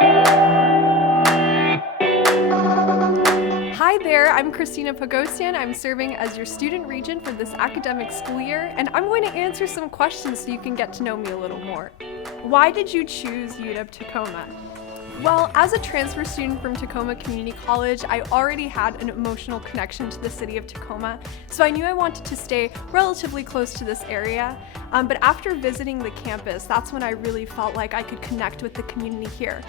Hi there, I'm Kristina Pogosian. I'm serving as your student regent for this academic school year, and I'm going to answer some questions so you can get to know me a little more. Why did you choose UW Tacoma? Well, as a transfer student from Tacoma Community College, I already had an emotional connection to the city of Tacoma, so I knew I wanted to stay relatively close to this area. But after visiting the campus, that's when I really felt like I could connect with the community here.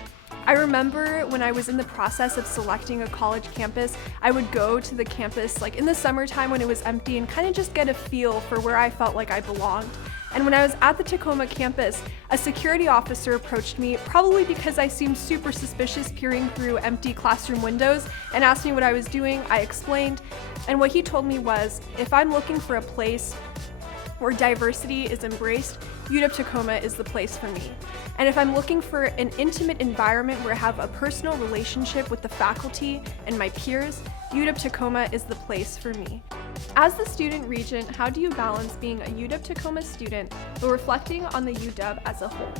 I remember when I was in the process of selecting a college campus, I would go to the campus like in the summertime when it was empty and kind of just get a feel for where I felt like I belonged. And when I was at the Tacoma campus, a security officer approached me, probably because I seemed super suspicious peering through empty classroom windows, and asked me what I was doing. I explained, and what he told me was, if I'm looking for a place where diversity is embraced, UW Tacoma is the place for me. And if I'm looking for an intimate environment where I have a personal relationship with the faculty and my peers, UW Tacoma is the place for me. As the student regent, how do you balance being a UW Tacoma student but reflecting on the UW as a whole?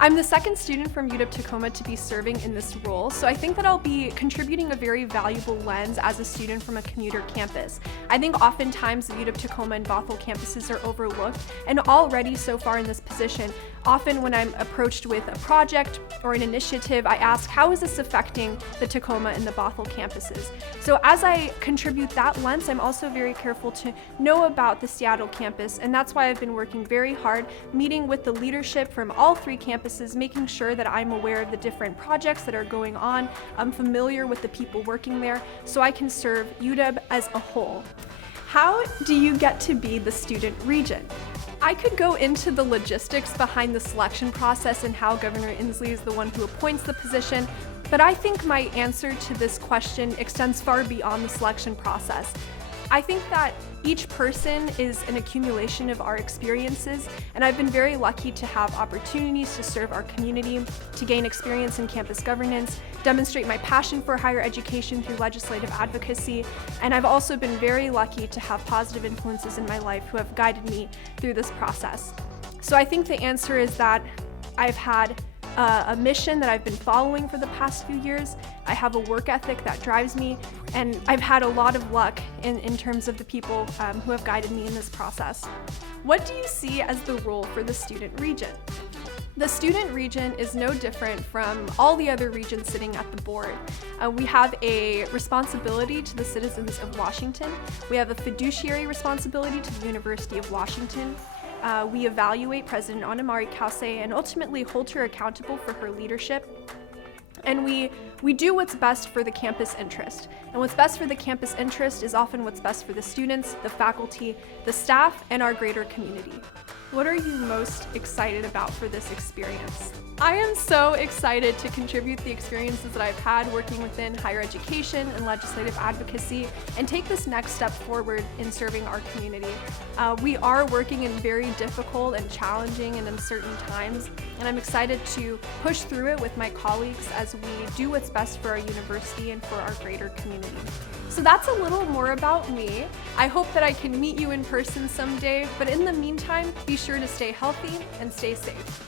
I'm the second student from UW Tacoma to be serving in this role, so I think that I'll be contributing a very valuable lens as a student from a commuter campus. I think oftentimes the UW Tacoma and Bothell campuses are overlooked, and already so far in this position, often when I'm approached with a project or an initiative, I ask, how is this affecting the Tacoma and the Bothell campuses? So as I contribute that lens, I'm also very careful to know about the Seattle campus, and that's why I've been working very hard, meeting with the leadership from all three campuses, making sure that I'm aware of the different projects that are going on, I'm familiar with the people working there, so I can serve UW as a whole. How do you get to be the student regent? I could go into the logistics behind the selection process and how Governor Inslee is the one who appoints the position, but I think my answer to this question extends far beyond the selection process. I think that each person is an accumulation of our experiences, and I've been very lucky to have opportunities to serve our community, to gain experience in campus governance, demonstrate my passion for higher education through legislative advocacy, and I've also been very lucky to have positive influences in my life who have guided me through this process. So I think the answer is that I've had a mission that I've been following for the past few years. I have a work ethic that drives me, and I've had a lot of luck in terms of the people who have guided me in this process. What do you see as the role for the student regent? The student regent is no different from all the other regents sitting at the board. We have a responsibility to the citizens of Washington. We have a fiduciary responsibility to the University of Washington. We evaluate President Anna-Marie Kause and ultimately hold her accountable for her leadership. And we do what's best for the campus interest. And what's best for the campus interest is often what's best for the students, the faculty, the staff, and our greater community. What are you most excited about for this experience? I am so excited to contribute the experiences that I've had working within higher education and legislative advocacy and take this next step forward in serving our community. We are working in very difficult and challenging and uncertain times, and I'm excited to push through it with my colleagues as we do what's best for our university and for our greater community. So that's a little more about me. I hope that I can meet you in person someday, but in the meantime, be sure to stay healthy and stay safe.